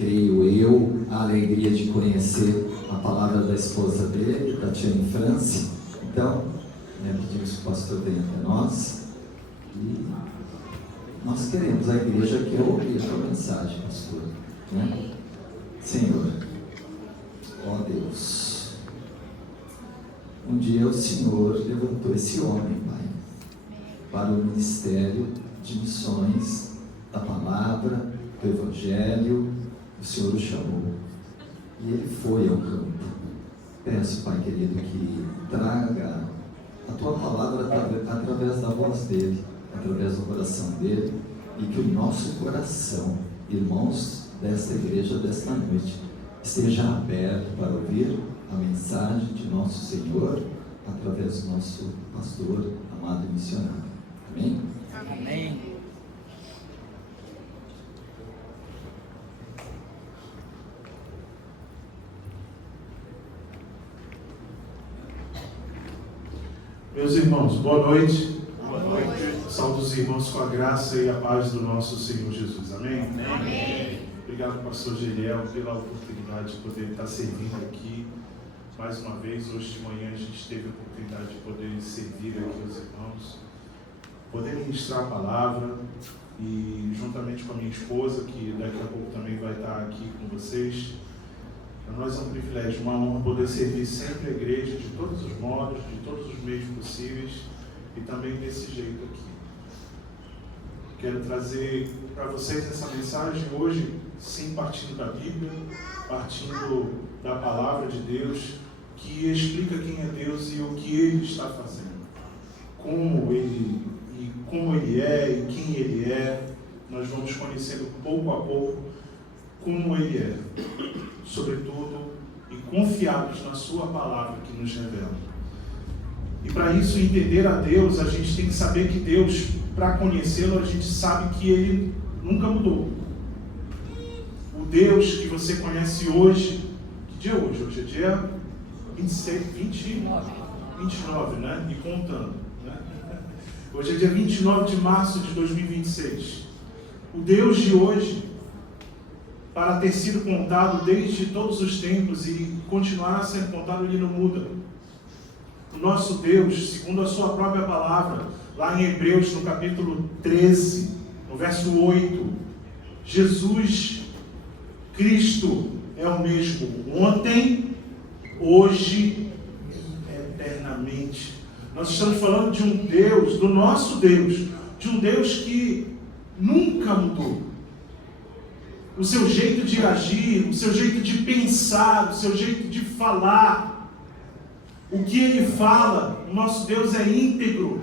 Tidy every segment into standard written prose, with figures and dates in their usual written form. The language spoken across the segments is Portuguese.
creio eu, a alegria de conhecer a palavra da esposa dele, Tatiane Franci. Então, pedimos que o pastor venha até nós. E nós queremos a igreja que ouve a tua mensagem, pastor. Senhor, ó Deus, um dia o Senhor levantou esse homem, Pai, para o ministério de missões, da palavra, do Evangelho. O Senhor o chamou e ele foi ao campo. Peço, Pai querido, que traga a tua palavra através da voz dele, através do coração dele, e que o nosso coração, irmãos desta igreja, desta noite, esteja aberto para ouvir a mensagem de nosso Senhor através do nosso pastor, amado e missionário. Amém? Amém. Meus irmãos, boa noite. Boa noite. Saúdo os irmãos com a graça e a paz do nosso Senhor Jesus. Amém? Amém. Obrigado, pastor Geriel, pela oportunidade de poder estar servindo aqui mais uma vez. Hoje de manhã a gente teve a oportunidade de poder servir aqui os irmãos, poder ministrar a palavra e juntamente com a minha esposa, que daqui a pouco também vai estar aqui com vocês. Para nós é um privilégio, uma honra poder servir sempre a igreja de todos os modos, de todos os meios possíveis e também desse jeito aqui. Quero trazer para vocês essa mensagem hoje, sim, partindo da Bíblia, partindo da palavra de Deus, que explica quem é Deus e o que Ele está fazendo, como Ele é e quem Ele é. Nós vamos conhecendo pouco a pouco como Ele é, sobretudo, e confiados na sua palavra que nos revela. E para isso, entender a Deus, a gente tem que saber que Deus, para conhecê-lo, a gente sabe que Ele nunca mudou. O Deus que você conhece hoje, que dia é hoje? Hoje é dia 29, né? E contando, né? Hoje é dia 29 de março de 2026. O Deus de hoje, para ter sido contado desde todos os tempos e continuará sendo contado, Ele não muda. O nosso Deus, segundo a sua própria palavra, lá em Hebreus, no capítulo 13, no verso 8, Jesus Cristo é o mesmo ontem, hoje e eternamente. Nós estamos falando de um Deus, do nosso Deus, de um Deus que nunca mudou. O seu jeito de agir, o seu jeito de pensar, o seu jeito de falar, o que Ele fala, o nosso Deus é íntegro,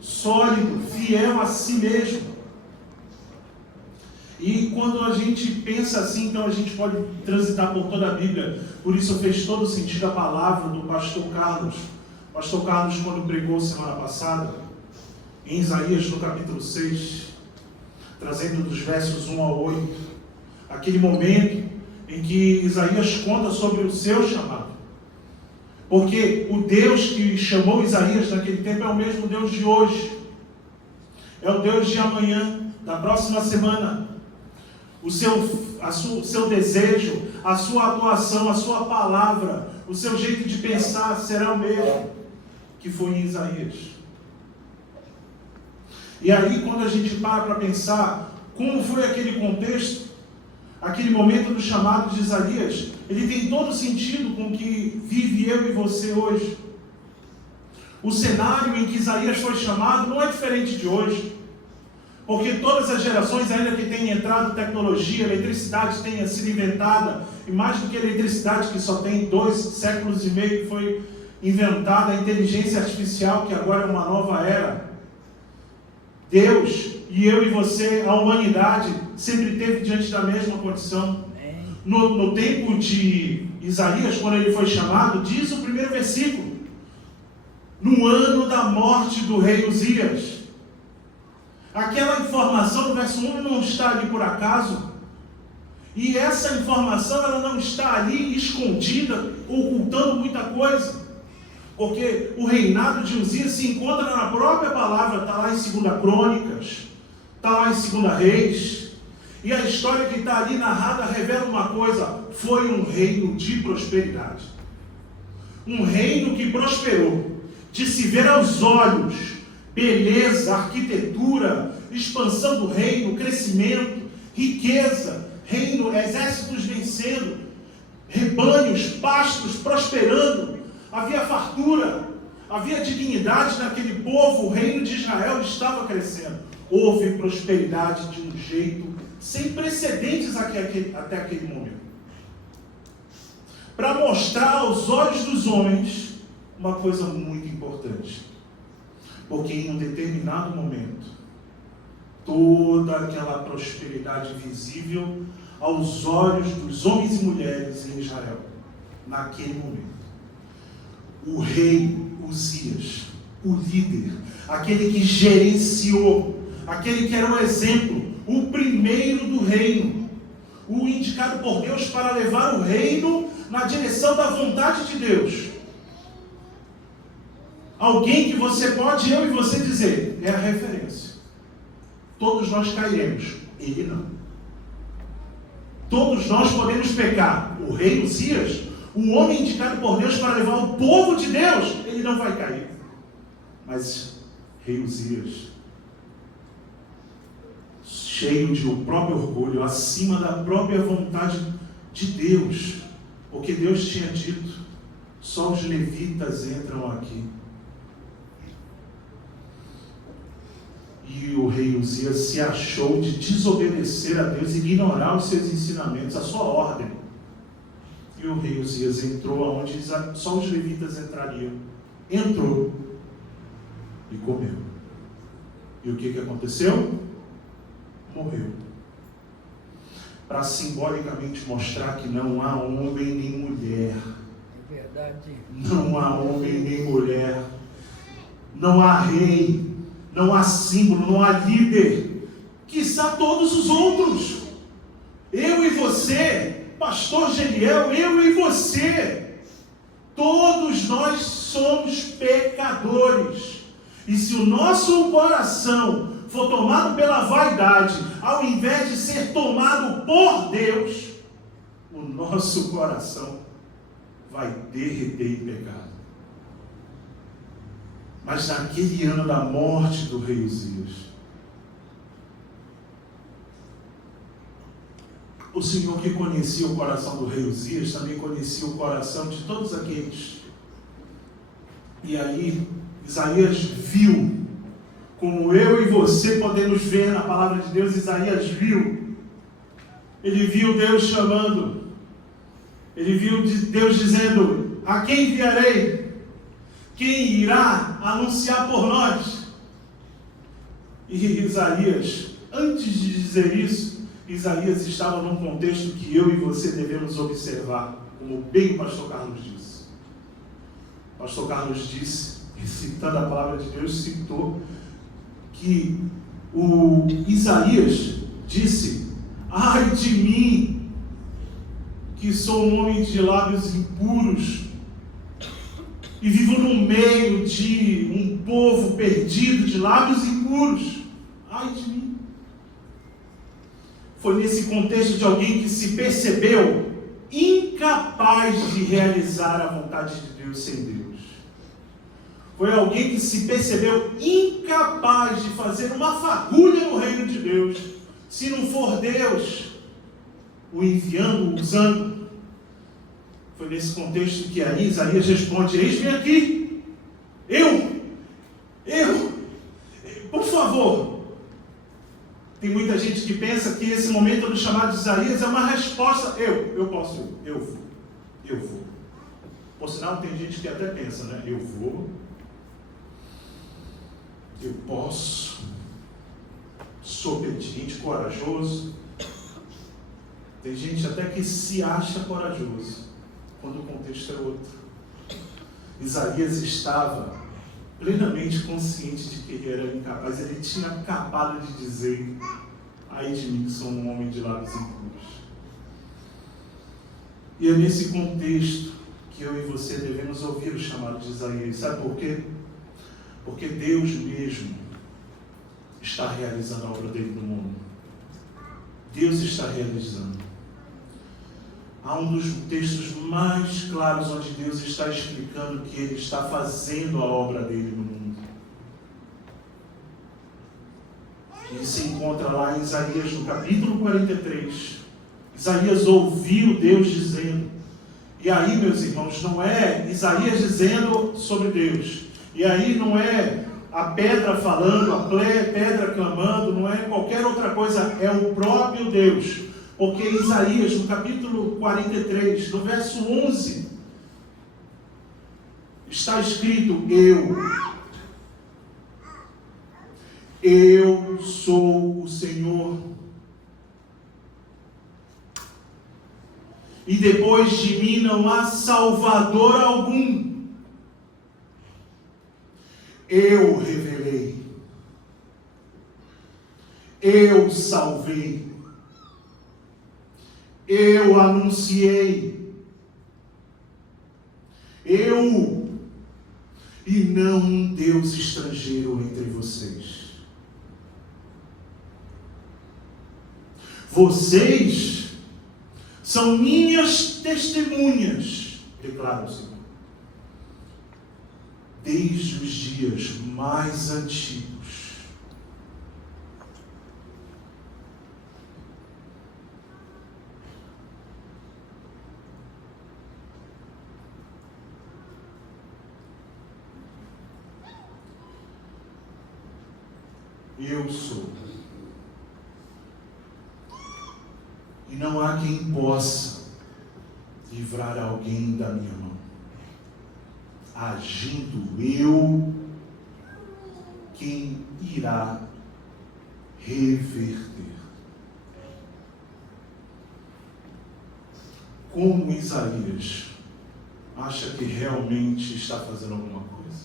sólido, fiel a si mesmo. E quando a gente pensa assim, então a gente pode transitar por toda a Bíblia. Por isso fez todo sentido a palavra do pastor Carlos. O pastor Carlos, quando pregou semana passada, em Isaías, no capítulo 6, trazendo dos versos 1 ao 8, aquele momento em que Isaías conta sobre o seu chamado. Porque o Deus que chamou Isaías naquele tempo é o mesmo Deus de hoje. É o Deus de amanhã, da próxima semana. O seu desejo, a sua atuação, a sua palavra, o seu jeito de pensar será o mesmo que foi em Isaías. E aí, quando a gente para pensar como foi aquele contexto, aquele momento do chamado de Isaías, ele tem todo sentido com o que vive eu e você hoje. O cenário em que Isaías foi chamado não é diferente de hoje, porque todas as gerações, ainda que tenha entrado tecnologia, eletricidade tenha sido inventada, e mais do que a eletricidade, que só tem 2 séculos e meio que foi inventada, a inteligência artificial, que agora é uma nova era. Deus e eu e você, a humanidade, sempre teve diante da mesma condição. No tempo de Isaías, quando ele foi chamado, diz o primeiro versículo: no ano da morte do rei Uzias. Aquela informação no verso 1 não está ali por acaso. E essa informação, ela não está ali escondida, ocultando muita coisa. Porque o reinado de Uzias se encontra na própria palavra, está lá em 2 Crônicas, está lá em 2 Reis. E a história que está ali narrada revela uma coisa: foi um reino de prosperidade. Um reino que prosperou, de se ver aos olhos, beleza, arquitetura, expansão do reino, crescimento, riqueza, reino, exércitos vencendo, rebanhos, pastos prosperando, havia fartura, havia dignidade naquele povo, o reino de Israel estava crescendo. Houve prosperidade de um jeito sem precedentes até aquele momento. Para mostrar aos olhos dos homens uma coisa muito importante. Porque em um determinado momento, toda aquela prosperidade visível aos olhos dos homens e mulheres em Israel, naquele momento, o rei Uzias, o líder, aquele que gerenciou, aquele que era um exemplo, o primeiro do reino, o indicado por Deus para levar o reino na direção da vontade de Deus. Alguém que você pode, eu e você, dizer, é a referência. Todos nós cairemos, ele não. Todos nós podemos pecar. O rei Uzias, o homem indicado por Deus para levar o povo de Deus, ele não vai cair. Mas rei Uzias, cheio de o próprio orgulho, acima da própria vontade de Deus, porque Deus tinha dito, só os levitas entram aqui. E o rei Uzias se achou de desobedecer a Deus, ignorar os seus ensinamentos, a sua ordem. E o rei Uzias entrou aonde só os levitas entrariam. Entrou e comeu. E o que aconteceu? Morreu. Para simbolicamente mostrar que não há homem nem mulher. É verdade. Não há homem nem mulher. Não há rei. Não há símbolo, não há líder. Quiçá todos os outros. Eu e você, pastor Geniel, eu e você. Todos nós somos pecadores. E se o nosso coração for tomado pela vaidade, ao invés de ser tomado por Deus, o nosso coração vai derreter em pecado. Mas naquele ano da morte do rei Uzias, o Senhor que conhecia o coração do rei Uzias, também conhecia o coração de todos aqueles. E aí, Isaías viu, como eu e você podemos ver na palavra de Deus, Isaías viu. Ele viu Deus chamando. Ele viu Deus dizendo, a quem enviarei? Quem irá anunciar por nós? E Isaías, antes de dizer isso, Isaías estava num contexto que eu e você devemos observar, como bem o pastor Carlos disse. O pastor Carlos disse, citando a palavra de Deus, citou que o Isaías disse, ai de mim, que sou um homem de lábios impuros, e vivo no meio de um povo perdido, de lábios impuros. Ai de mim. Foi nesse contexto de alguém que se percebeu incapaz de realizar a vontade de Deus sem Deus. Foi alguém que se percebeu incapaz de fazer uma fagulha no reino de Deus, se não for Deus o enviando, o usando. Foi nesse contexto que aí Isaías responde, eis-me aqui, eu, por favor. Tem muita gente que pensa que esse momento do chamado de Isaías é uma resposta, eu vou. Por sinal, tem gente que até pensa, né, eu posso, sou obediente, corajoso. Tem gente até que se acha corajoso, quando o contexto é outro. Isaías estava plenamente consciente de que ele era incapaz. Ele tinha acabado de dizer, ai de mim que sou um homem de lábios impuros. E é nesse contexto que eu e você devemos ouvir o chamado de Isaías. Sabe por quê? Porque Deus mesmo está realizando a obra dele no mundo. Deus está realizando. Há um dos textos mais claros onde Deus está explicando que Ele está fazendo a obra dele no mundo. Ele se encontra lá em Isaías, no capítulo 43. Isaías ouviu Deus dizendo. E aí, meus irmãos, não é Isaías dizendo sobre Deus. E aí não é a pedra falando, a pedra clamando, não é qualquer outra coisa, é o próprio Deus. Porque Isaías, no capítulo 43, no verso 11, está escrito: Eu sou o Senhor. E depois de mim não há Salvador algum. Eu revelei. Eu salvei. Eu anunciei. Eu, e não um Deus estrangeiro entre vocês. Vocês são minhas testemunhas, declara o Senhor, desde os dias mais antigos. Eu sou. E não há quem possa livrar alguém da minha mão. Agindo eu, quem irá reverter. Como Isaías acha que realmente está fazendo alguma coisa?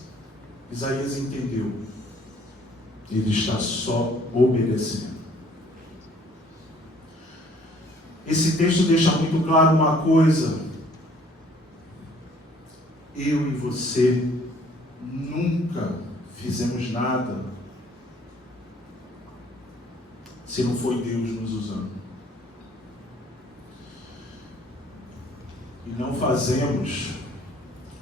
Isaías entendeu. Ele está só obedecendo. Esse texto deixa muito claro uma coisa. Eu e você nunca fizemos nada se não foi Deus nos usando. E não fazemos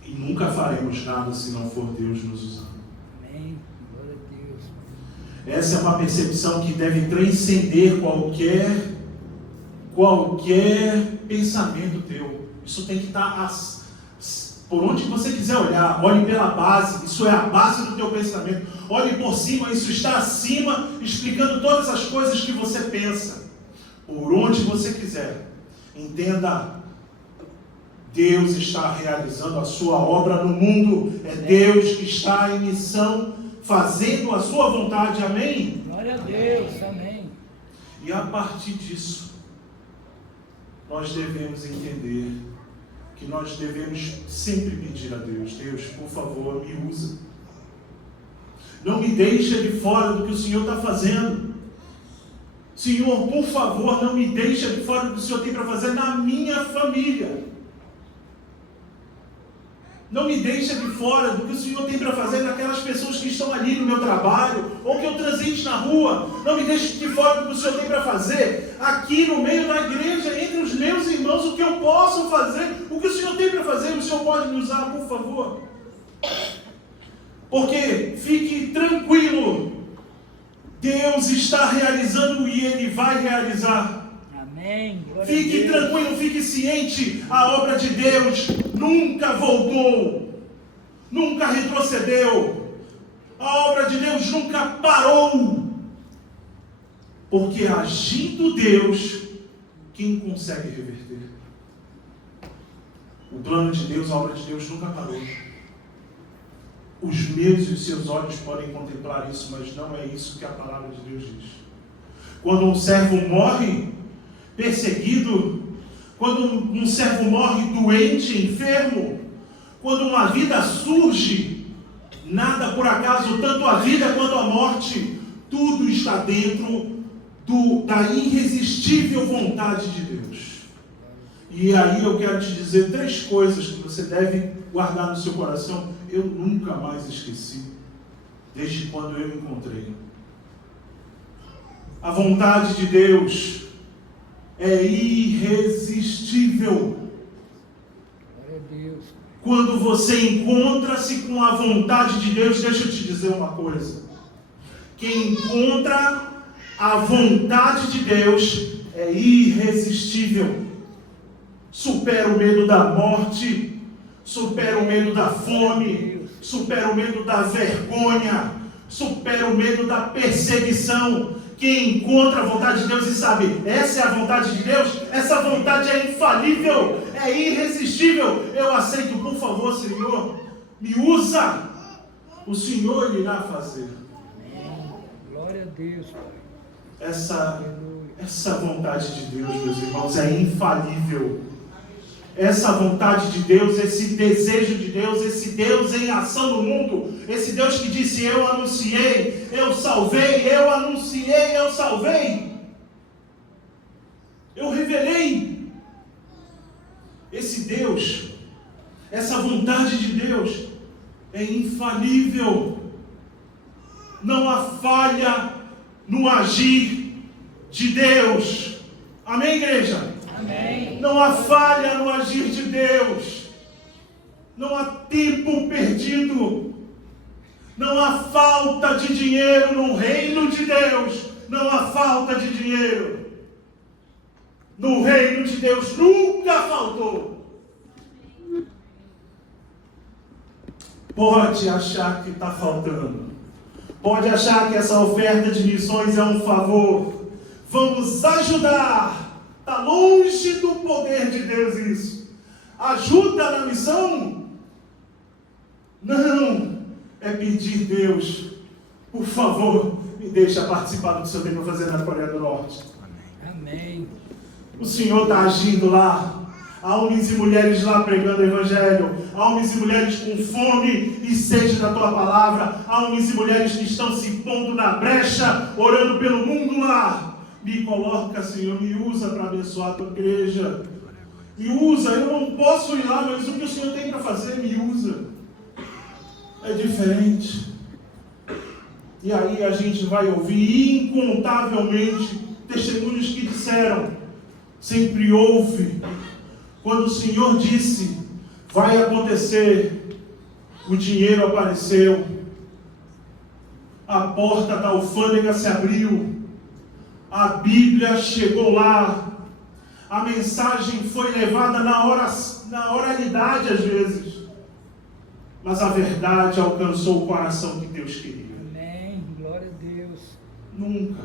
e nunca faremos nada se não for Deus nos usando. Amém. Glória a Deus. Essa é uma percepção que deve transcender qualquer pensamento teu. Isso tem que estar por onde você quiser olhar. Olhe pela base, isso é a base do teu pensamento. Olhe por cima, isso está acima, explicando todas as coisas que você pensa. Por onde você quiser. Entenda, Deus está realizando a sua obra no mundo. É Deus que está em missão, fazendo a sua vontade. Amém? Glória a Deus. Amém. E a partir disso, nós devemos entender que nós devemos sempre pedir a Deus: Deus, por favor, me usa. Não me deixa de fora do que o Senhor está fazendo. Senhor, por favor, não me deixa de fora do que o Senhor tem para fazer na minha família. Não me deixa de fora do que o Senhor tem para fazer naquelas pessoas que estão ali no meu trabalho, ou que eu transite na rua. Não me deixe de fora do que o Senhor tem para fazer aqui no meio da igreja, entre os meus irmãos, o que eu posso fazer, o que o Senhor tem para fazer, o Senhor pode me usar, por favor. Porque fique tranquilo, Deus está realizando e Ele vai realizar. Amém. Fique tranquilo, fique ciente, a obra de Deus nunca voltou, nunca retrocedeu, a obra de Deus nunca parou, porque agindo Deus, quem consegue reverter? O plano de Deus, a obra de Deus nunca parou. Os meus e os seus olhos podem contemplar isso, mas não é isso que a palavra de Deus diz. Quando um servo morre perseguido, quando um servo morre doente, enfermo, quando uma vida surge, nada por acaso, tanto a vida quanto a morte, tudo está dentro da irresistível vontade de Deus. E aí eu quero te dizer 3 coisas que você deve guardar no seu coração. Eu nunca mais esqueci, desde quando eu encontrei. A vontade de Deus é irresistível. Glória a Deus. Quando você encontra-se com a vontade de Deus, deixa eu te dizer uma coisa. Quem encontra a vontade de Deus é irresistível. Supera o medo da morte, supera o medo da fome, supera o medo da vergonha, supera o medo da perseguição. Quem encontra a vontade de Deus e sabe, essa é a vontade de Deus, essa vontade é infalível, é irresistível. Eu aceito, por favor, Senhor, me usa. O Senhor irá fazer. Glória a Deus, Pai. Essa vontade de Deus, meus irmãos, é infalível. Essa vontade de Deus, esse desejo de Deus, esse Deus em ação no mundo, esse Deus que disse, eu anunciei, eu salvei, eu anunciei, eu salvei, eu revelei. Esse Deus, essa vontade de Deus é infalível. Não há falha no agir de Deus. Amém, igreja? Amém. Não há falha no agir de Deus. Não há tempo perdido. Não há falta de dinheiro no reino de Deus. Não há falta de dinheiro. No reino de Deus nunca faltou. Pode achar que está faltando. Pode achar que essa oferta de missões é um favor. Vamos ajudar. Está longe do poder de Deus isso. Ajuda na missão? Não. É pedir, Deus, por favor, me deixa participar do que o Senhor tem para fazer na Coreia do Norte. Amém. O Senhor está agindo lá. Há homens e mulheres lá pregando o Evangelho. Há homens e mulheres com fome e sede da Tua Palavra. Há homens e mulheres que estão se pondo na brecha, orando pelo mundo lá. Me coloca, Senhor, me usa para abençoar a Tua igreja. Me usa, eu não posso ir lá, mas o que o Senhor tem para fazer, me usa. É diferente. E aí a gente vai ouvir incontavelmente testemunhos que disseram, sempre houve, quando o Senhor disse, vai acontecer, o dinheiro apareceu, a porta da alfândega se abriu, a Bíblia chegou lá, a mensagem foi levada na oralidade às vezes, mas a verdade alcançou o coração que Deus queria. Amém. Glória a Deus. Nunca,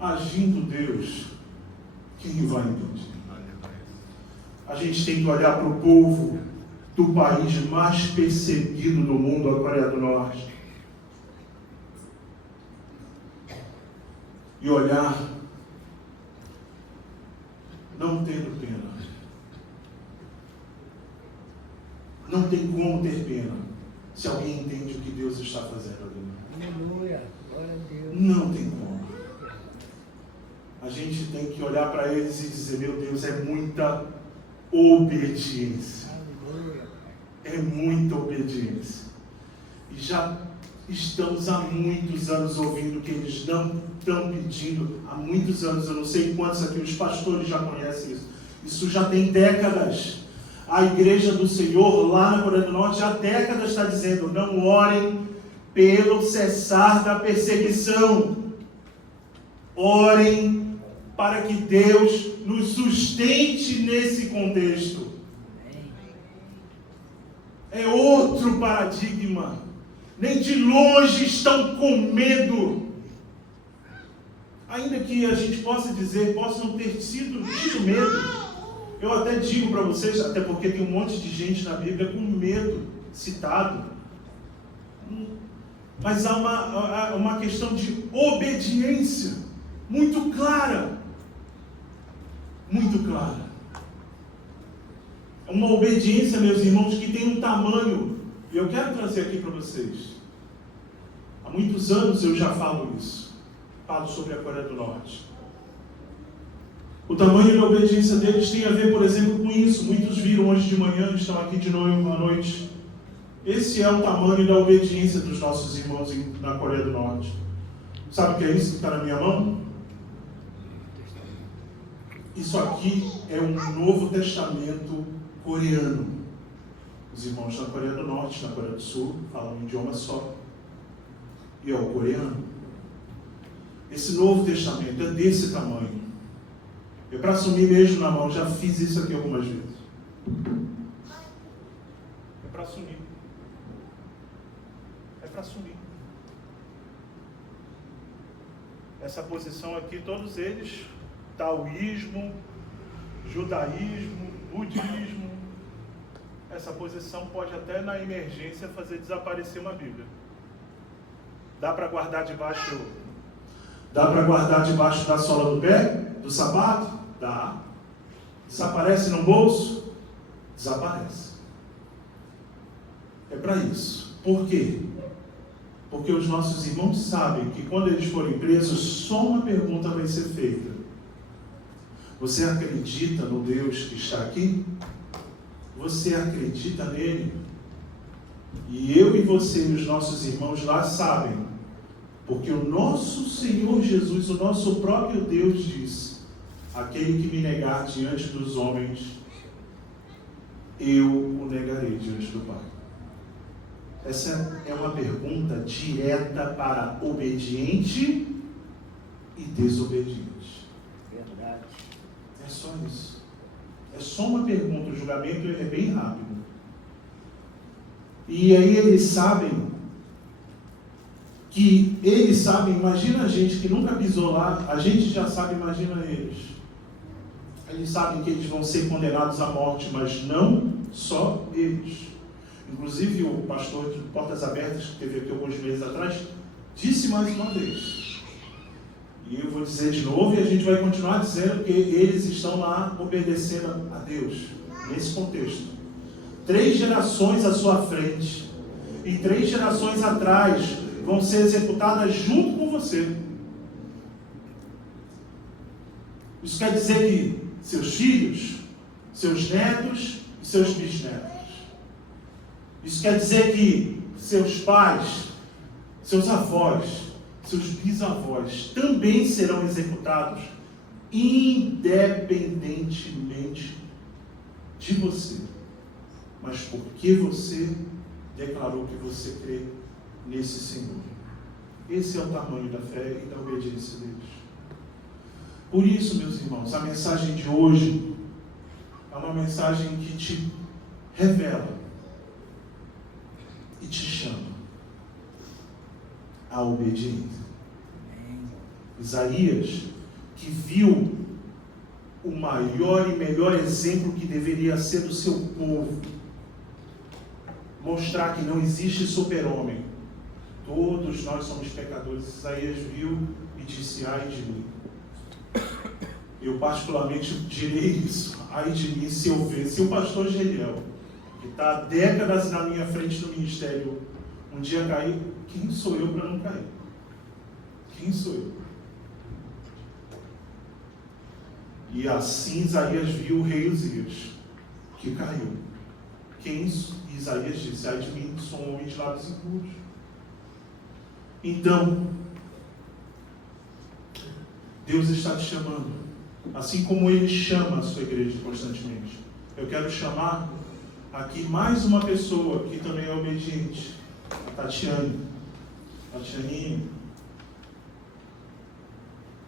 agindo Deus, quem vai impedir? A gente tem que olhar para o povo do país mais perseguido do mundo, a Coreia do Norte, e olhar, não tendo pena. Não tem como ter pena se alguém entende o que Deus está fazendo ali. Aleluia. Glória a Deus. Não tem como. A gente tem que olhar para eles e dizer, meu Deus, é muita obediência. Aleluia. É muita obediência. E já estamos há muitos anos ouvindo que eles não estão pedindo. Há muitos anos, eu não sei quantos aqui, os pastores já conhecem isso. Isso já tem décadas. A igreja do Senhor lá na Coreia do Norte há décadas está dizendo, não orem pelo cessar da perseguição. Orem para que Deus nos sustente nesse contexto. É outro paradigma. Nem de longe estão com medo. Ainda que a gente possa dizer, possam ter tido medo. Eu até digo para vocês, até porque tem um monte de gente na Bíblia com medo citado. Mas há uma questão de obediência muito clara. Muito clara. É uma obediência, meus irmãos, que tem um tamanho. E eu quero trazer aqui para vocês. Há muitos anos eu já falo isso. Falo sobre a Coreia do Norte. O tamanho da obediência deles tem a ver, por exemplo, com isso. Muitos viram hoje de manhã, estão aqui de novo à noite. Esse é o tamanho da obediência dos nossos irmãos na Coreia do Norte. Sabe o que é isso que está na minha mão? Isso aqui é um Novo Testamento coreano. Os irmãos na Coreia do Norte, na Coreia do Sul, falam um idioma só. E é o coreano. Esse Novo Testamento é desse tamanho. É para assumir mesmo na mão. Já fiz isso aqui algumas vezes. É para assumir. É para assumir. Essa posição aqui, todos eles, taoísmo, judaísmo, budismo, essa posição pode até na emergência fazer desaparecer uma Bíblia. Dá para guardar debaixo da sola do pé, do sapato? Dá. Desaparece no bolso? Desaparece. É para isso. Por quê? Porque os nossos irmãos sabem que quando eles forem presos, só uma pergunta vai ser feita. Você acredita no Deus que está aqui? Você acredita nele? E eu e você e os nossos irmãos lá sabem, porque o nosso Senhor Jesus, o nosso próprio Deus diz: aquele que me negar diante dos homens, eu o negarei diante do Pai. Essa é uma pergunta direta para obediente e desobediente. Verdade. É só isso. É só uma pergunta, o julgamento é bem rápido. E aí eles sabem, imagina a gente que nunca pisou lá, a gente já sabe, imagina eles. Eles sabem que eles vão ser condenados à morte, mas não só eles. Inclusive o pastor de Portas Abertas, que esteve aqui alguns meses atrás, disse mais uma vez. E eu vou dizer de novo, e a gente vai continuar dizendo que eles estão lá obedecendo a Deus, nesse contexto. 3 gerações à sua frente e 3 gerações atrás vão ser executadas junto com você. Isso quer dizer que seus filhos, seus netos e seus bisnetos. Isso quer dizer que seus pais, seus avós, seus bisavós também serão executados, independentemente de você. Mas porque você declarou que você crê nesse Senhor. Esse é o tamanho da fé e da obediência deles. Por isso, meus irmãos, a mensagem de hoje é uma mensagem que te revela e te chama à obediência. Isaías, que viu o maior e melhor exemplo que deveria ser do seu povo, mostrar que não existe super-homem, todos nós somos pecadores. Isaías viu e disse: ai de mim. Eu particularmente direi isso: ai de mim se eu ver, se o pastor Geliel, que está há décadas na minha frente no ministério, um dia cair, quem sou eu para não cair? Quem sou eu? E assim Isaías viu o rei Uzias, que caiu. Isaías disse: ai de mim, sou um homem de lábios impuros. Então, Deus está te chamando, assim como Ele chama a sua igreja constantemente. Eu quero chamar aqui mais uma pessoa que também é obediente, a Tatiane. Tatianinha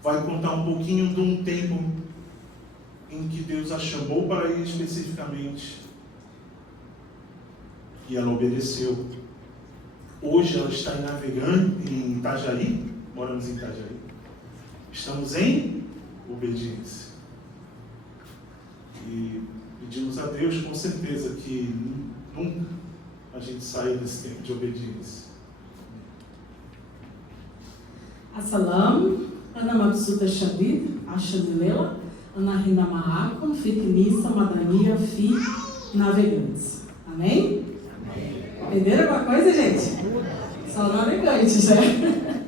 vai contar um pouquinho de um tempo em que Deus a chamou para ir especificamente. E ela obedeceu. Hoje ela está navegando em Itajaí, moramos em Itajaí. Estamos em obediência. E pedimos a Deus com certeza que nunca a gente saia desse tempo de obediência. Assalam, Ana Mabsuta Shabit, Ashadilela, Ana Rina Mahakam, Fitnissa, Madania, Fi, Navegantes. Amém? Entenderam alguma coisa, gente? Só navegantes, né?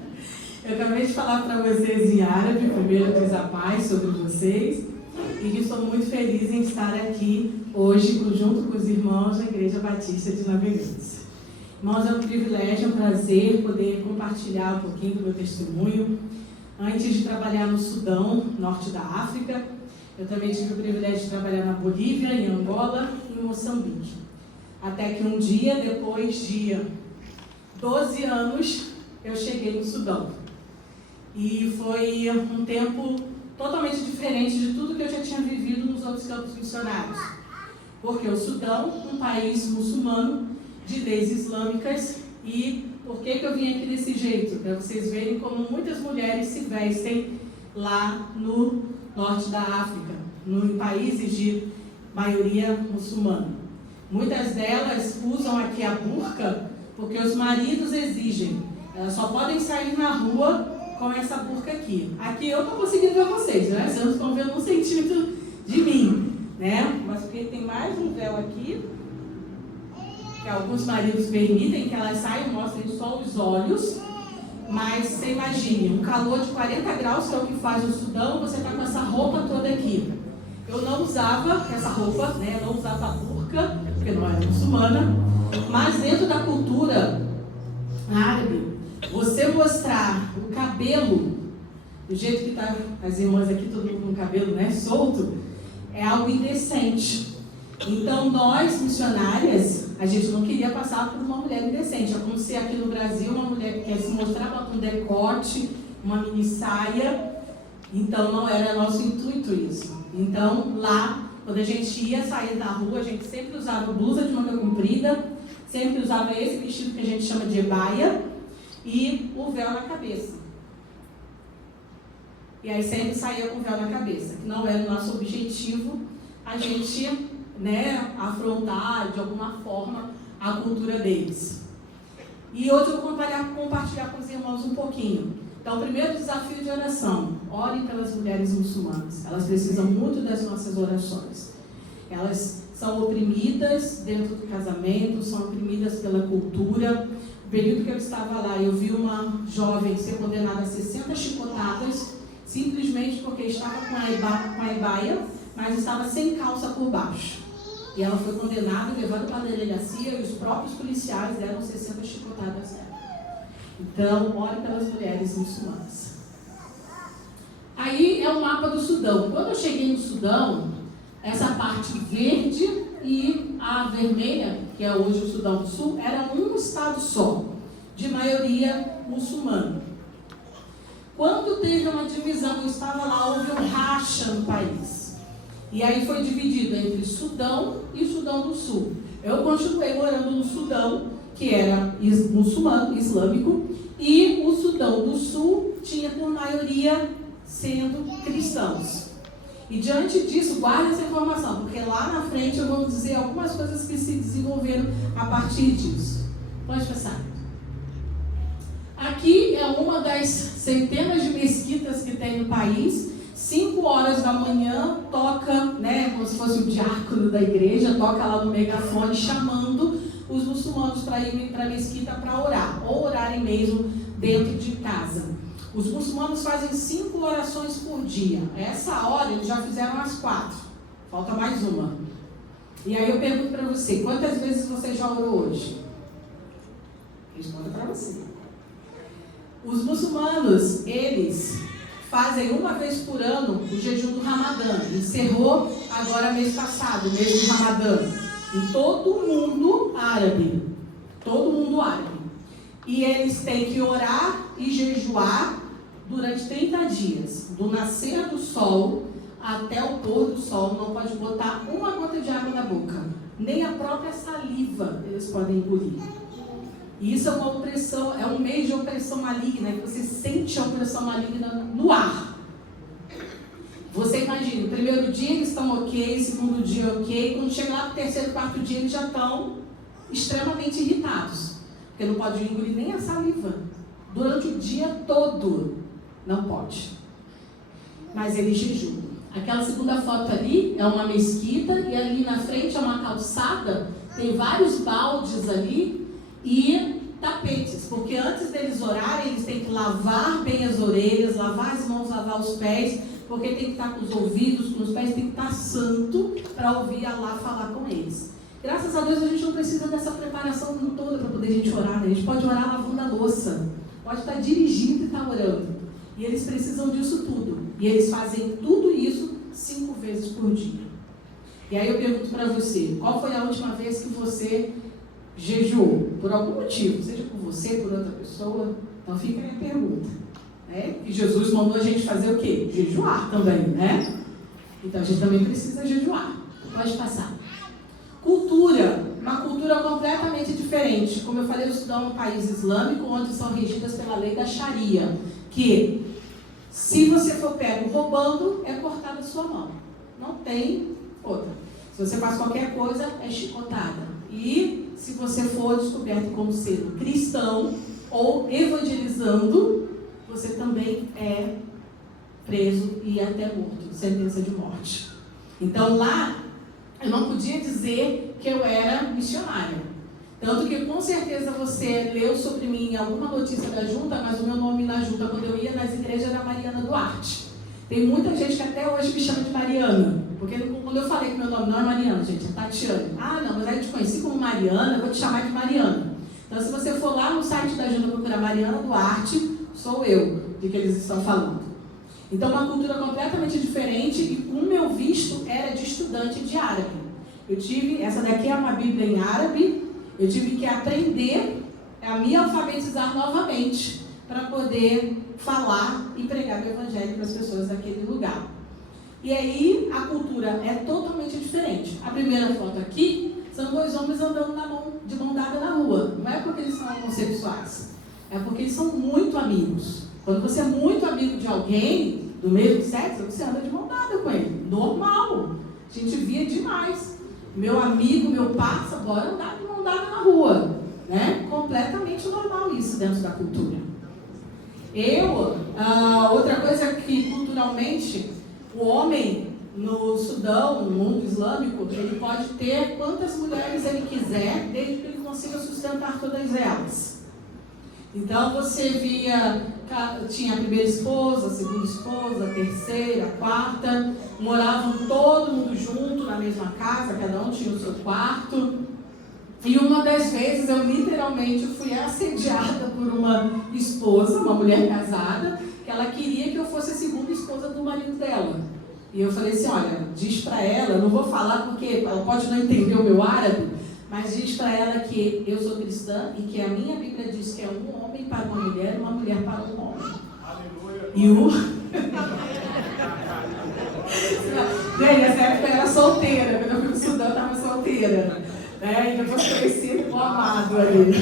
Eu acabei de falar para vocês em árabe, primeiro fiz a paz sobre vocês, e que estou muito feliz em estar aqui hoje junto com os irmãos da Igreja Batista de Navegantes. Irmãos, é um privilégio, é um prazer poder compartilhar um pouquinho do meu testemunho. Antes de trabalhar no Sudão, norte da África, Eu também tive o privilégio de trabalhar na Bolívia, em Angola e em Moçambique. Até que um dia, depois de 12 anos, eu cheguei no Sudão. E foi um tempo totalmente diferente de tudo que eu já tinha vivido nos outros campos missionários. Porque o Sudão, um país muçulmano, de leis islâmicas, e por que eu vim aqui desse jeito? Para vocês verem como muitas mulheres se vestem lá no norte da África, em países de maioria muçulmana. Muitas delas usam aqui a burca porque os maridos exigem. Elas só podem sair na rua com essa burca aqui. Aqui eu estou conseguindo ver vocês, né? Vocês estão vendo 1 centímetro de mim, né? Mas porque tem mais um véu aqui, que alguns maridos permitem que elas saiam, mostrem só os olhos. Mas você imagine, um calor de 40 graus, que é o que faz o Sudão, você está com essa roupa toda aqui. Eu não usava essa roupa, né? Eu não usava a burca, porque não era muçulmana. Mas dentro da cultura árabe, você mostrar o cabelo, do jeito que está as irmãs aqui, todo mundo com o cabelo, né, solto, é algo indecente. Então nós, missionárias, a gente não queria passar por uma mulher indecente. É como se aqui no Brasil uma mulher que quer se mostrar, bota um decote, uma mini saia. Então não era nosso intuito isso. Então lá, quando a gente ia sair da rua, a gente sempre usava blusa de manga comprida, sempre usava esse vestido que a gente chama de ebaia e o véu na cabeça. E aí sempre saía com o véu na cabeça, que não era o nosso objetivo, a gente, né, afrontar de alguma forma a cultura deles. E hoje eu vou compartilhar com os irmãos um pouquinho. Então, o primeiro desafio de oração: orem pelas mulheres muçulmanas. Elas precisam muito das nossas orações. Elas são oprimidas dentro do casamento, são oprimidas pela cultura. No período que eu estava lá, eu vi uma jovem ser condenada a 60 chicotadas, simplesmente porque estava com a ebaia, mas estava sem calça por baixo. E ela foi condenada e levada para a delegacia, e os próprios policiais deram 60 chicotadas nela. Então, ore pelas mulheres muçulmanas. Aí é o mapa do Sudão. Quando eu cheguei no Sudão, essa parte verde e a vermelha, que é hoje o Sudão do Sul, era um estado só, de maioria muçulmana. Quando teve uma divisão, eu estava lá, houve um racha no país. E aí foi dividido entre Sudão e Sudão do Sul. Eu continuei morando no Sudão, que era muçulmano, islâmico, e o Sudão do Sul tinha por maioria sendo cristãos. E diante disso, guarde essa informação, porque lá na frente eu vou dizer algumas coisas que se desenvolveram a partir disso. Pode passar. Aqui é uma das centenas de mesquitas que tem no país. 5 horas da manhã toca, né, como se fosse o diácono da igreja, toca lá no megafone chamando os muçulmanos para irem para a mesquita para orar, ou orarem mesmo dentro de casa. Os muçulmanos fazem 5 orações por dia. Essa hora eles já fizeram as 4. Falta mais uma. E aí eu pergunto para você, quantas vezes você já orou hoje? Responda para você. Os muçulmanos, eles fazem uma vez por ano o jejum do Ramadã. Encerrou agora mês passado, o mês do Ramadã. Em todo mundo árabe. Todo mundo árabe. E eles têm que orar e jejuar durante 30 dias. Do nascer do sol até o pôr do sol. Não pode botar uma gota de água na boca. Nem a própria saliva eles podem engolir. E isso é uma opressão, é um mês de opressão maligna, que você sente a opressão maligna no ar. Você imagina, o primeiro dia eles estão ok, o segundo dia ok, quando chega lá no terceiro, quarto dia eles já estão extremamente irritados. Porque não pode engolir nem a saliva. Durante o dia todo, não pode. Mas eles jejuam. Aquela segunda foto ali é uma mesquita, e ali na frente é uma calçada, tem vários baldes ali, e tapetes, porque antes deles orarem, eles têm que lavar bem as orelhas, lavar as mãos, lavar os pés, porque tem que estar com os ouvidos, com os pés, tem que estar santo para ouvir Allah falar com eles. Graças a Deus a gente não precisa dessa preparação toda para poder a gente orar, né? A gente pode orar lavando a louça, pode estar dirigindo e estar orando. E eles precisam disso tudo. E eles fazem tudo isso 5 5 vezes por dia. E aí eu pergunto para você, qual foi a última vez que você jejuou? Por algum motivo, seja por você, por outra pessoa. Então fica aí a pergunta. Né? E Jesus mandou a gente fazer o quê? Jejuar também, né? Então a gente também precisa jejuar. Pode passar. Cultura, uma cultura completamente diferente. Como eu falei, eu estudo em um país islâmico, onde são regidas pela lei da Sharia, que se você for pego roubando, é cortada a sua mão. Não tem outra. Se você faz qualquer coisa, é chicotada. E se você for descoberto como sendo cristão ou evangelizando, você também é preso e até morto, sentença de morte. Então lá, eu não podia dizer que eu era missionária. Tanto que com certeza você leu sobre mim em alguma notícia da junta, mas o meu nome na junta, quando eu ia nas igrejas, era Mariana Duarte. Tem muita gente que até hoje me chama de Mariana. Porque quando eu falei que meu nome não é Mariana, gente, é Tatiana. Ah, não, mas aí eu te conheci como Mariana, eu vou te chamar de Mariana. Então, se você for lá no site da junta procurar Mariana Duarte, sou eu, de que eles estão falando. Então, uma cultura completamente diferente, e o meu visto era de estudante de árabe. Essa daqui é uma Bíblia em árabe, eu tive que aprender a me alfabetizar novamente para poder falar e pregar o evangelho para as pessoas daquele lugar. E aí, a cultura é totalmente diferente. A primeira foto aqui são 2 homens andando de mão dada na rua. Não é porque eles são homossexuais, é porque eles são muito amigos. Quando você é muito amigo de alguém do mesmo sexo, você anda de mão dada com ele. Normal. A gente via demais. Meu amigo, meu parça, bora andar de mão dada na rua. Né? Completamente normal isso dentro da cultura. Outra coisa que culturalmente, o homem no Sudão, no mundo islâmico, ele pode ter quantas mulheres ele quiser, desde que ele consiga sustentar todas elas. Então você via, tinha a primeira esposa, a segunda esposa, a terceira, a quarta, moravam todo mundo junto na mesma casa, cada um tinha o seu quarto. E uma das vezes eu literalmente fui assediada por uma esposa, uma mulher casada, que ela queria que eu fosse a segunda esposa do marido dela. E eu falei assim, olha, diz para ela, eu não vou falar porque ela pode não entender o meu árabe, mas diz para ela que eu sou cristã e que a minha Bíblia diz que é um homem para uma mulher e uma mulher para um homem. Aleluia. E nessa época eu era solteira, quando eu fui para o Sudão eu estava solteira. E depois conheci o amado ali.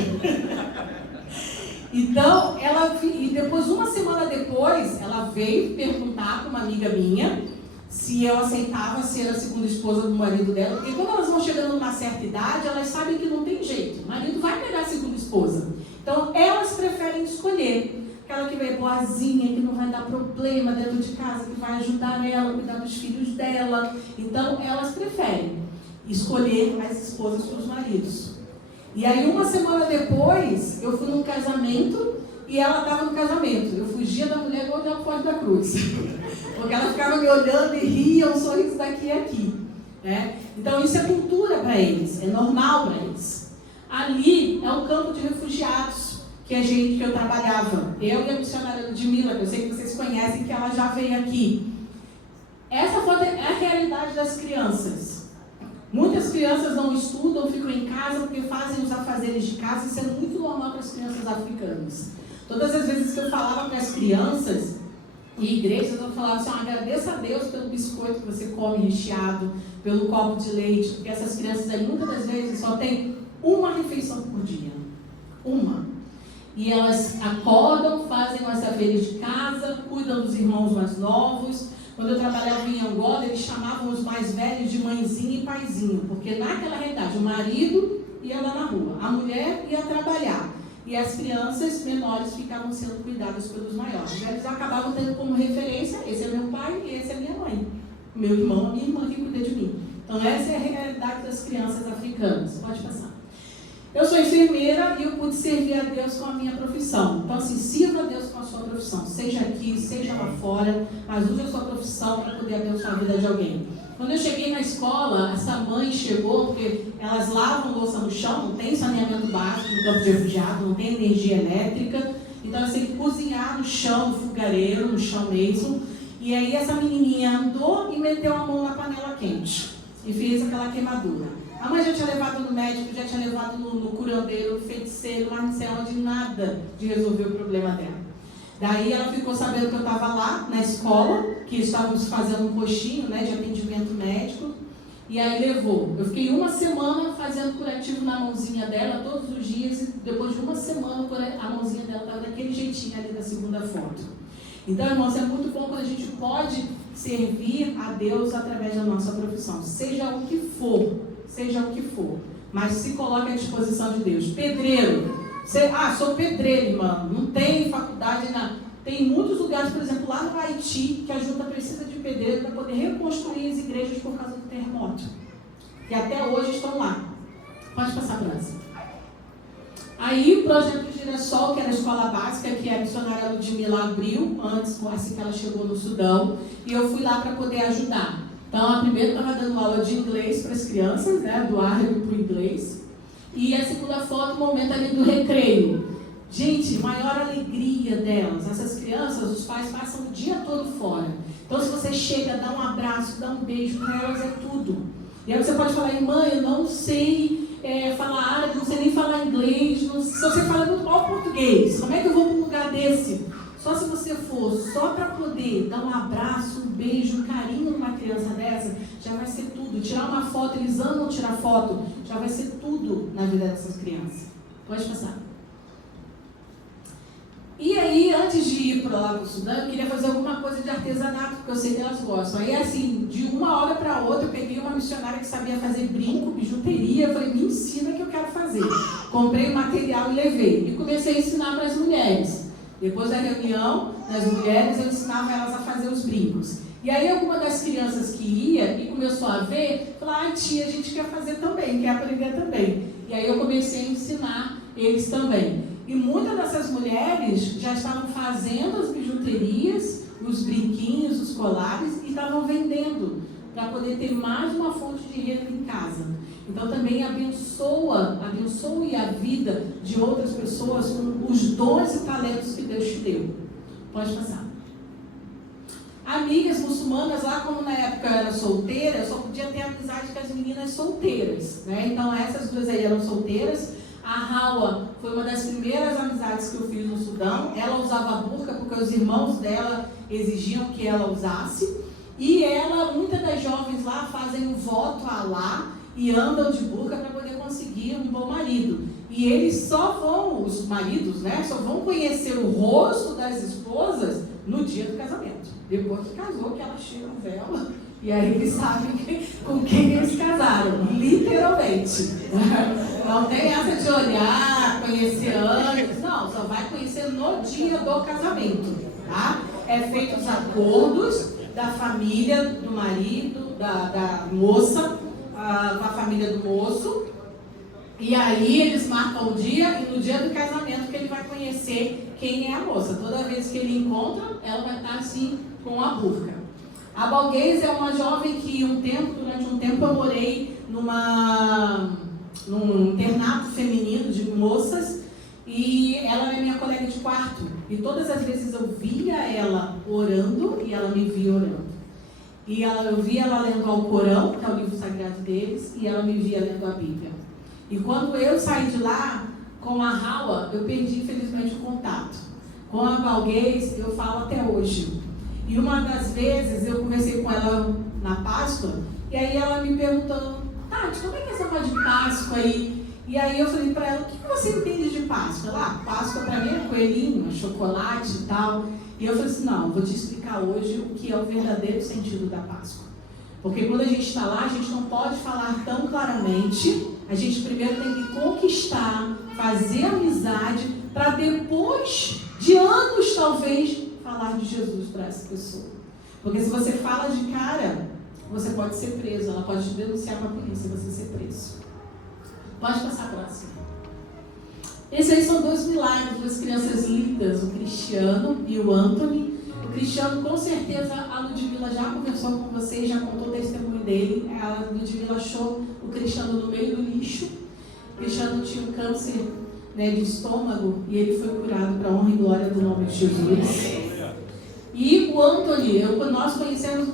Então, e depois, uma semana depois, ela veio perguntar para uma amiga minha se eu aceitava ser a segunda esposa do marido dela, porque quando elas vão chegando numa certa idade, elas sabem que não tem jeito, o marido vai pegar a segunda esposa. Então, elas preferem escolher aquela que vem boazinha, que não vai dar problema dentro de casa, que vai ajudar ela a cuidar dos filhos dela. Então, elas preferem escolher as esposas para os maridos. E aí, uma semana depois, eu fui num casamento e ela estava no casamento. Eu fugia da mulher igual o Foz da Cruz. Porque ela ficava me olhando e ria, um sorriso daqui e aqui. Né? Então, isso é cultura para eles, é normal para eles. Ali é um campo de refugiados que eu trabalhava. Eu e a missionária Ludmila, que eu sei que vocês conhecem, que ela já veio aqui. Essa foto é a realidade das crianças. Muitas crianças não estudam, ficam em casa porque fazem os afazeres de casa. Isso é muito normal para as crianças africanas. Todas as vezes que eu falava para as crianças em igrejas, eu falava assim, agradeça a Deus pelo biscoito que você come recheado, pelo copo de leite, porque essas crianças aí, muitas das vezes só têm uma refeição por dia. Uma. E elas acordam, fazem os afazeres de casa, cuidam dos irmãos mais novos. Quando eu trabalhava em Angola, eles chamavam os mais velhos de mãezinha e paizinho, porque naquela realidade o marido ia lá na rua, a mulher ia trabalhar e as crianças menores ficavam sendo cuidadas pelos maiores. Eles acabavam tendo como referência, esse é meu pai e esse é minha mãe, meu irmão, a minha irmã que cuida de mim. Então essa é a realidade das crianças africanas. Pode passar. Eu sou enfermeira e eu pude servir a Deus com a minha profissão. Então, assim, sirva a Deus com a sua profissão. Seja aqui, seja lá fora, mas use a sua profissão para poder abençoar a vida de alguém. Quando eu cheguei na escola, essa mãe chegou, porque elas lavam louça no chão, não tem saneamento básico no campo de refugiado, não tem energia elétrica. Então, elas têm que cozinhar no chão, no fogareiro, no chão mesmo. E aí essa menininha andou e meteu a mão na panela quente e fez aquela queimadura. A mãe já tinha levado no médico, já tinha levado no curandeiro, no feiticeiro, mas não sei onde, nada de resolver o problema dela. Daí ela ficou sabendo que eu estava lá na escola, que estávamos fazendo um postinho, né, de atendimento médico, e aí levou. Eu fiquei uma semana fazendo curativo na mãozinha dela todos os dias, e depois de uma semana a mãozinha dela estava daquele jeitinho ali da segunda foto. Então, irmãos, é muito bom quando a gente pode servir a Deus através da nossa profissão, seja o que for, mas se coloque à disposição de Deus. Pedreiro, sou pedreiro, irmão, não tem faculdade, não. Tem muitos lugares, por exemplo, lá no Haiti, que a junta precisa de pedreiro para poder reconstruir as igrejas por causa do terremoto, que até hoje estão lá. Pode passar para nós. Aí o projeto Girassol, que era a escola básica, que a missionária Ludmila abriu, assim que ela chegou no Sudão, e eu fui lá para poder ajudar. Então, a primeira estava dando aula de inglês para as crianças, né, do árabe para o inglês, e a segunda foto, o momento ali do recreio. Gente, maior alegria delas. Essas crianças, os pais passam o dia todo fora. Então, se você chega, dá um abraço, dá um beijo, para elas é tudo. E aí você pode falar, mãe, eu não sei falar árabe, não sei nem falar inglês, se você fala muito mal português, como é que eu vou para um lugar desse? Só se você for, só para poder dar um abraço, um beijo, um carinho numa criança dessa, já vai ser tudo. Tirar uma foto, eles amam tirar foto, já vai ser tudo na vida dessas crianças. Pode passar. E aí, antes de ir para lá para o Sudão, eu queria fazer alguma coisa de artesanato, porque eu sei que elas gostam. Aí, assim, de uma hora para outra, eu peguei uma missionária que sabia fazer brinco, bijuteria. Eu falei, me ensina que eu quero fazer. Comprei o material e levei. E comecei a ensinar para as mulheres. Depois da reunião das mulheres, eu ensinava elas a fazer os brincos. E aí, alguma das crianças que ia e começou a ver, falou, tia, a gente quer fazer também, quer aprender também. E aí, eu comecei a ensinar eles também. E muitas dessas mulheres já estavam fazendo as bijuterias, os brinquinhos, os colares e estavam vendendo para poder ter mais uma fonte de renda em casa. Então também abençoe a vida de outras pessoas com os dons e talentos que Deus te deu. Pode passar. Amigas muçulmanas, lá como na época eu era solteira, eu só podia ter amizade com as meninas solteiras, né? Então essas duas aí eram solteiras. A Hawa foi uma das primeiras amizades que eu fiz no Sudão. Ela usava burca porque os irmãos dela exigiam que ela usasse. E muitas das jovens lá fazem um voto a Alá e andam de burca para poder conseguir um bom marido. E eles os maridos, né, só vão conhecer o rosto das esposas no dia do casamento. Depois que casou, que ela tira o véu. E aí eles sabem com quem eles casaram, literalmente. Não tem essa de olhar, conhecer antes, não, só vai conhecer no dia do casamento, tá? É feito os acordos da família do marido, da moça, com a família do moço, e aí eles marcam o dia, e no dia do casamento que ele vai conhecer quem é a moça. Toda vez que ele encontra, ela vai estar assim com a burca. A Balguês é uma jovem que durante um tempo eu morei num internato feminino de moças, e ela é minha colega de quarto. E todas as vezes eu via ela orando e ela me via orando. E eu via ela lendo o Alcorão, que é o livro sagrado deles, e ela me via lendo a Bíblia. E quando eu saí de lá, com a Hawa, eu perdi infelizmente o contato. Com a Balguês, eu falo até hoje. E uma das vezes eu conversei com ela na Páscoa, e aí ela me perguntou, Tati, como é que é essa coisa de Páscoa aí? E aí eu falei para ela, o que você entende de Páscoa? Páscoa para mim é coelhinho, é chocolate e tal. E eu falei assim, não, vou te explicar hoje o que é o verdadeiro sentido da Páscoa. Porque quando a gente está lá, a gente não pode falar tão claramente. A gente primeiro tem que conquistar, fazer amizade, para depois de anos talvez falar de Jesus para essa pessoa. Porque se você fala de cara, você pode ser preso, ela pode te denunciar para a polícia e você ser preso. Pode passar para cima. Esses aí são dois milagres, duas crianças lindas, o Cristiano e o Anthony. O Cristiano, com certeza, a Ludmila já conversou com vocês, já contou o testemunho dele. A Ludmila achou o Cristiano no meio do lixo. O Cristiano tinha um câncer, né, de estômago, e ele foi curado para a honra e glória do nome de Jesus. E o Anthony, nós conhecemos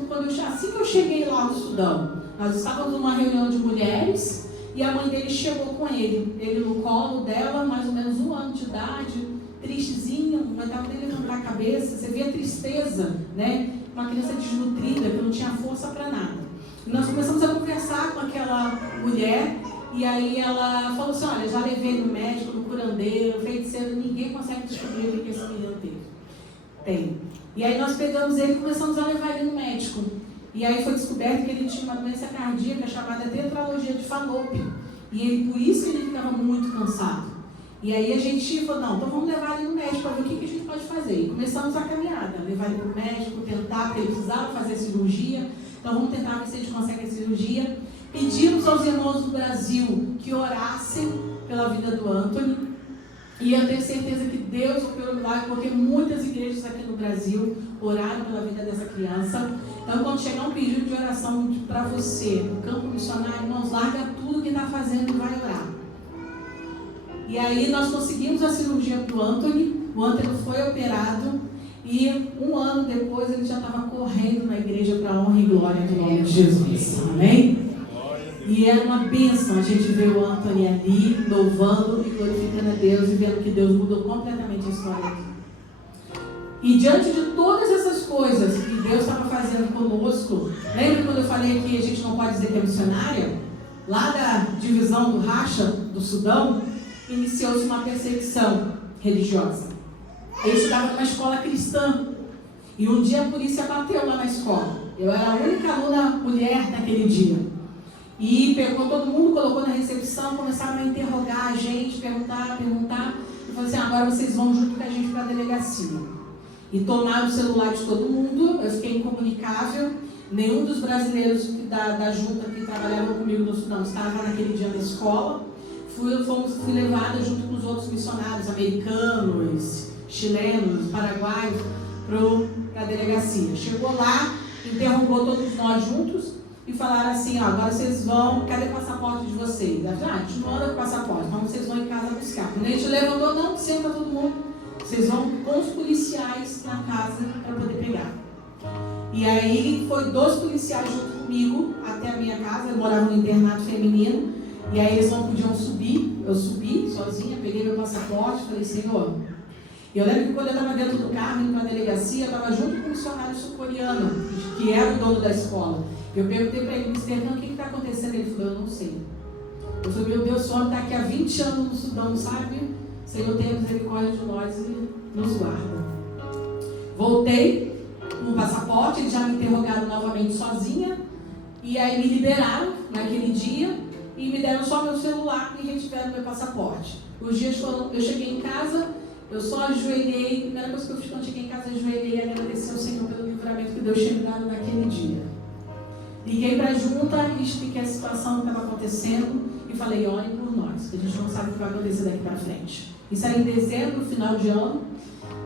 assim que eu cheguei lá no Sudão. Nós estávamos numa reunião de mulheres e a mãe dele chegou com ele no colo dela, mais ou menos 1 ano de idade, tristezinho, mas estava nem levantar a cabeça. Você vê a tristeza, né? Uma criança desnutrida, que não tinha força para nada. E nós começamos a conversar com aquela mulher, e aí ela falou assim: olha, já levei no médico, no curandeiro, feiticeiro, ninguém consegue descobrir o que esse menino tem. E aí nós pegamos ele e começamos a levar ele no médico. E aí foi descoberto que ele tinha uma doença cardíaca chamada tetralogia de Fallot. E por isso que ele ficava muito cansado. E aí a gente falou: não, então vamos levar ele no médico para ver o que a gente pode fazer. E começamos a caminhada, levar ele para o médico, tentar, porque ele precisava fazer cirurgia. Então vamos tentar ver se a gente consegue a cirurgia. Pedimos aos irmãos do Brasil que orassem pela vida do Anthony. E eu tenho certeza que Deus operou milagre, porque muitas igrejas aqui no Brasil oraram pela vida dessa criança. Então, quando chegar um pedido de oração para você, no campo missionário, irmãos, larga tudo que está fazendo e vai orar. E aí nós conseguimos a cirurgia para o Anthony foi operado, e 1 ano depois ele já estava correndo na igreja para a honra e glória do nome de Jesus. Amém? E é uma bênção a gente ver o Anthony ali, louvando e glorificando a Deus e vendo que Deus mudou completamente a história dele. E diante de todas essas coisas que Deus estava fazendo conosco, lembra quando eu falei que a gente não pode dizer que é missionária? Lá da divisão do Racha, do Sudão, iniciou-se uma perseguição religiosa. Eu estudava numa escola cristã, e um dia a polícia bateu lá na escola. Eu era a única aluna mulher naquele dia. E pegou todo mundo, colocou na recepção, começaram a interrogar a gente, perguntar. E falou assim: agora vocês vão junto com a gente para a delegacia. E tomaram o celular de todo mundo, eu fiquei incomunicável. Nenhum dos brasileiros da junta que trabalhavam comigo no Sudão estava naquele dia na escola. Fui levada junto com os outros missionários americanos, chilenos, paraguaios, para a delegacia. Chegou lá, interrogou todos nós juntos. E falaram assim: agora vocês vão, cadê o passaporte de vocês? A gente não anda com o passaporte, então vocês vão em casa buscar. Quando a gente levantou, não, senta todo mundo. Vocês vão com os policiais na casa para poder pegar. E aí foi 2 policiais junto comigo até a minha casa. Eu morava no internato feminino. E aí eles não podiam subir. Eu subi sozinha, peguei meu passaporte, falei: Senhor. E eu lembro que quando eu estava dentro do carro, indo para a delegacia, eu estava junto com um missionário sul-coreano, que era o dono da escola. Eu perguntei para ele: Mr. Han, o que está acontecendo? Ele falou: eu não sei. Eu falei: meu Deus, o homem está aqui há 20 anos no Sudão, sabe? Senhor, tenha misericórdia de nós e nos guarda. Voltei com o passaporte, eles já me interrogaram novamente sozinha. E aí me liberaram naquele dia e me deram só meu celular e retiveram meu passaporte. Os dias foram, eu cheguei em casa, eu só ajoelhei. A primeira coisa que eu fiz quando cheguei em casa, ajoelhei e agradeci ao Senhor pelo livramento que Deus tinha me dado naquele dia. Liguei para a junta e expliquei a situação que estava acontecendo e falei: orem por nós, que a gente não sabe o que vai acontecer daqui para frente. Isso era em dezembro, final de ano,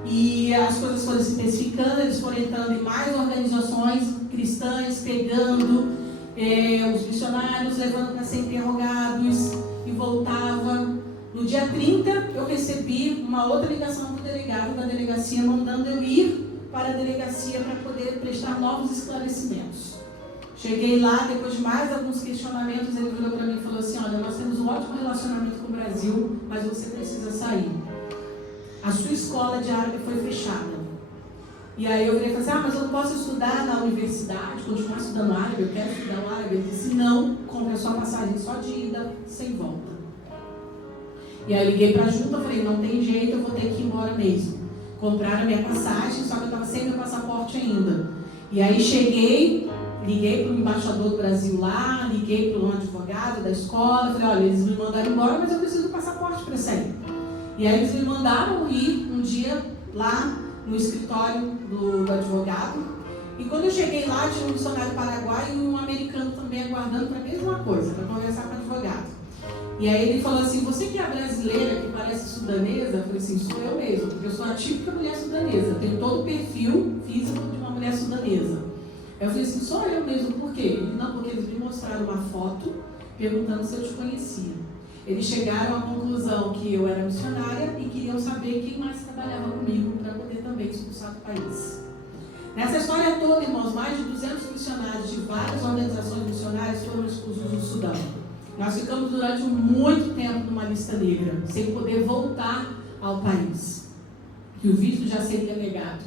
e as coisas foram se intensificando, eles foram entrando em mais organizações cristãs, pegando os missionários, levando para ser interrogados, e voltava. No dia 30, eu recebi uma outra ligação do delegado da delegacia, mandando eu ir para a delegacia para poder prestar novos esclarecimentos. Cheguei lá, depois de mais alguns questionamentos, ele virou para mim e falou assim: olha, nós temos um ótimo relacionamento com o Brasil, mas você precisa sair. A sua escola de árabe foi fechada. E aí eu virei e falei assim: mas eu não posso estudar na universidade, continuar estudando árabe, eu quero estudar o árabe. Ele disse: não, compre a sua passagem só de ida, sem volta. E aí eu liguei para a junta, falei: não tem jeito, eu vou ter que ir embora mesmo. Compraram a minha passagem, só que eu estava sem meu passaporte ainda. E aí cheguei, liguei para o embaixador do Brasil lá, liguei para um advogado da escola, falei: olha, eles me mandaram embora, mas eu preciso do passaporte para sair. E aí eles me mandaram ir um dia lá no escritório do advogado. E quando eu cheguei lá, tinha um missionário paraguaio e um americano também aguardando para a mesma coisa, para conversar com o advogado. E aí ele falou assim: você que é a brasileira, que parece sudanesa? Eu falei assim: sou eu mesmo, porque eu sou a típica mulher sudanesa, eu tenho todo o perfil físico de uma mulher sudanesa. Eu falei assim: sou eu mesmo, por quê? Ele: não, porque eles me mostraram uma foto perguntando se eu te conhecia. Eles chegaram à conclusão que eu era missionária e queriam saber quem mais trabalhava comigo para poder também expulsar do país. Nessa história toda, irmãos, mais de 200 missionários de várias organizações missionárias foram expulsos do Sudão. Nós ficamos durante muito tempo numa lista negra, sem poder voltar ao país, que o visto já seria negado.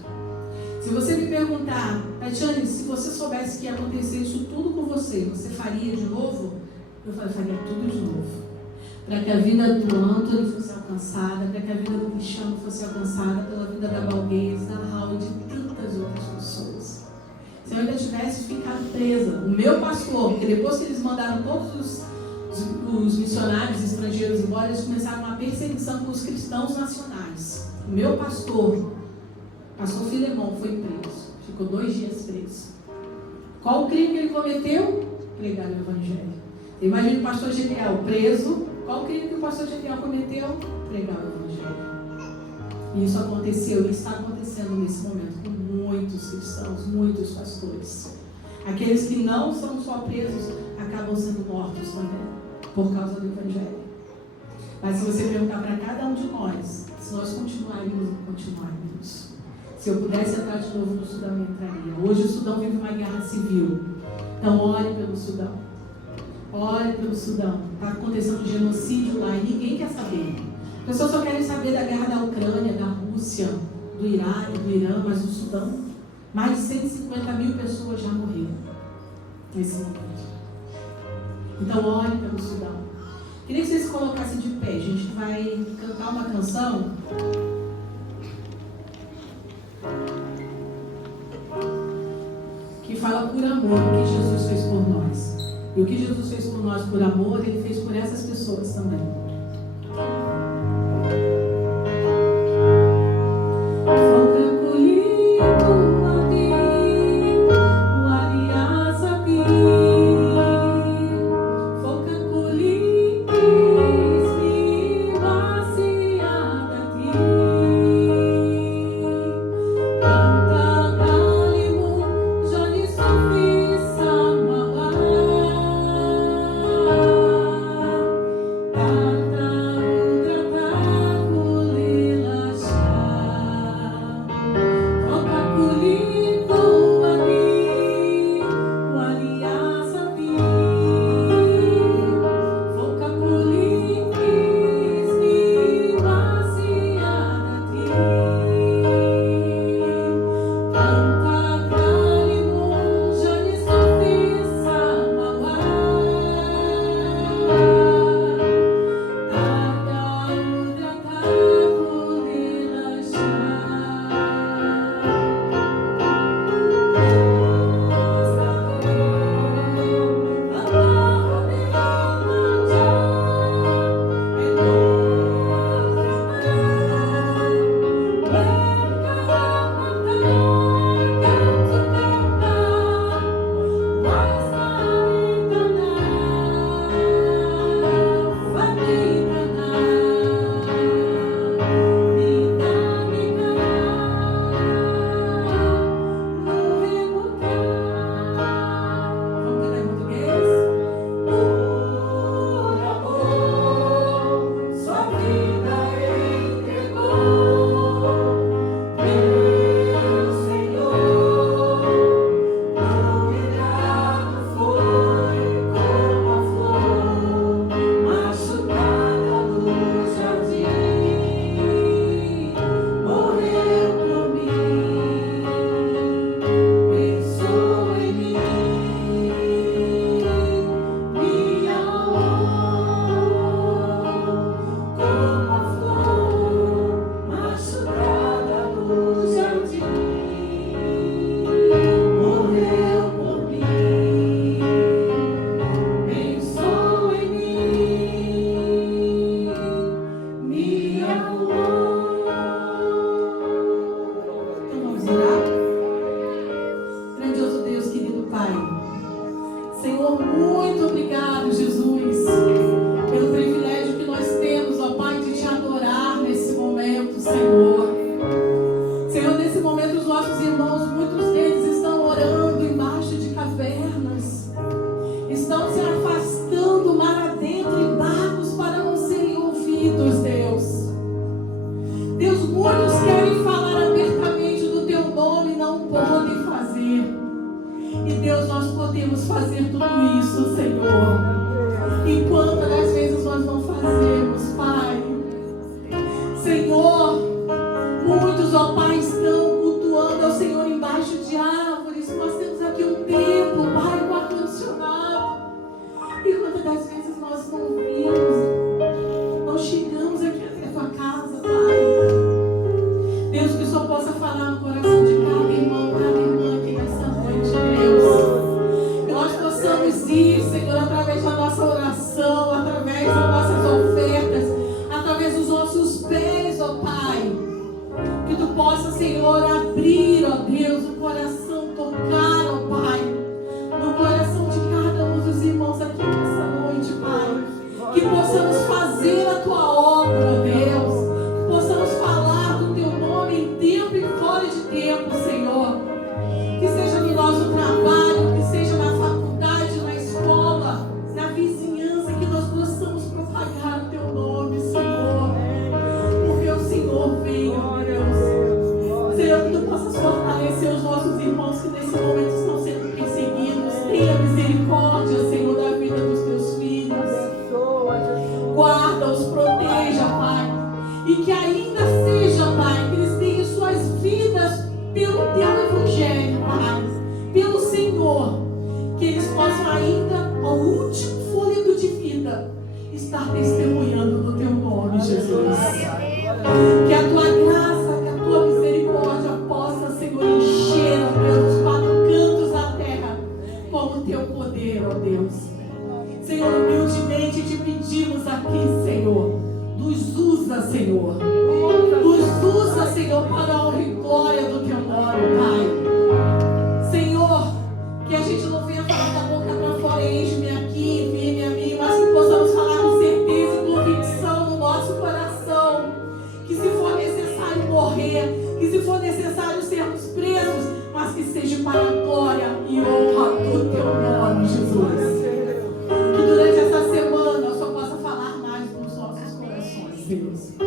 Se você me perguntar, Tatiane, se você soubesse que ia acontecer isso tudo com você, você faria de novo? Eu faria tudo de novo. Para que a vida do Antônio fosse alcançada, para que a vida do Cristiano fosse alcançada, pela vida da Balguês, da Raul e de tantas outras pessoas. Se eu ainda tivesse ficado presa, o meu pastor, porque depois que eles mandaram todos os missionários estrangeiros embora, eles começaram uma perseguição com os cristãos nacionais. O meu pastor Filemão, foi preso. Ficou 2 dias preso. Qual o crime que ele cometeu? Pregar o Evangelho. Imagina o pastor Geniel preso. Qual o crime que o pastor Geniel cometeu? Pregar o Evangelho. E isso aconteceu e está acontecendo nesse momento com muitos cristãos, muitos pastores. Aqueles que não são só presos acabam sendo mortos também, por causa do Evangelho. Mas se você perguntar para cada um de nós, se nós continuaríamos. Se eu pudesse entrar de novo no Sudão, eu entraria. Hoje o Sudão vive uma guerra civil. Então ore pelo Sudão. Ore pelo Sudão. Está acontecendo um genocídio lá e ninguém quer saber. As pessoas só querem saber da guerra da Ucrânia, da Rússia, do Iraque, do Irã, mas o Sudão, mais de 150 mil pessoas já morreram nesse momento. Então ore pelo Sudão. Queria que vocês se colocassem de pé. A gente vai cantar uma canção que fala por amor o que Jesus fez por nós. E o que Jesus fez por nós por amor, Ele fez por essas pessoas também. Canta nós não vimos, não chegamos aqui até a tua casa, Pai. Deus, que o Senhor possa falar no coração de cada irmão, cada irmã aqui nessa noite, Deus. Que nós possamos ir, Senhor, através da nossa oração, através das nossas ofertas, através dos nossos bens, ó Pai. Que tu possa, Senhor, abrir, ó Deus, o coração, tocar, ó Pai, no coração de cada um dos irmãos aqui nessa noite, Pai. Que possamos fazer a tua obra, ó Deus. Que possamos falar do teu nome em tempo e fora de tempo, Senhor. Que seja no nosso trabalho, que seja na faculdade, na escola, na vizinhança, que nós possamos propagar o teu nome, Senhor. Porque o Senhor veio, ó Deus. Senhor, que tu possas fortalecer os nossos irmãos que nesse momento estão sendo perseguidos. Tenha misericórdia, Senhor, da vida dos teus filhos. Guarda-os, proteja, Pai. E que ainda seja, Pai, que eles tenham suas vidas pelo teu evangelho, Pai, pelo Senhor, que eles possam ainda, ao último fôlego de vida, estar testemunhando do teu nome, Jesus. Que a tua graça, que a tua misericórdia possa, Senhor, encher, ó Deus, os quatro cantos da terra com o teu poder, ó Deus. Senhor, humildemente te pedimos aqui, Senhor, nos usa, Senhor. Nos usa, Senhor, para a honra e glória do teu nome, Pai. Senhor, que a gente não venha falar da boca para fora, enche-me aqui, envie-me a mim, mas que possamos falar com certeza e convicção no nosso coração. Que se for necessário morrer, que se for necessário sermos presos, mas que seja para a glória e honra do teu nome, Jesus. Que durante essa semana eu só possa falar mais nos nossos corações, Deus.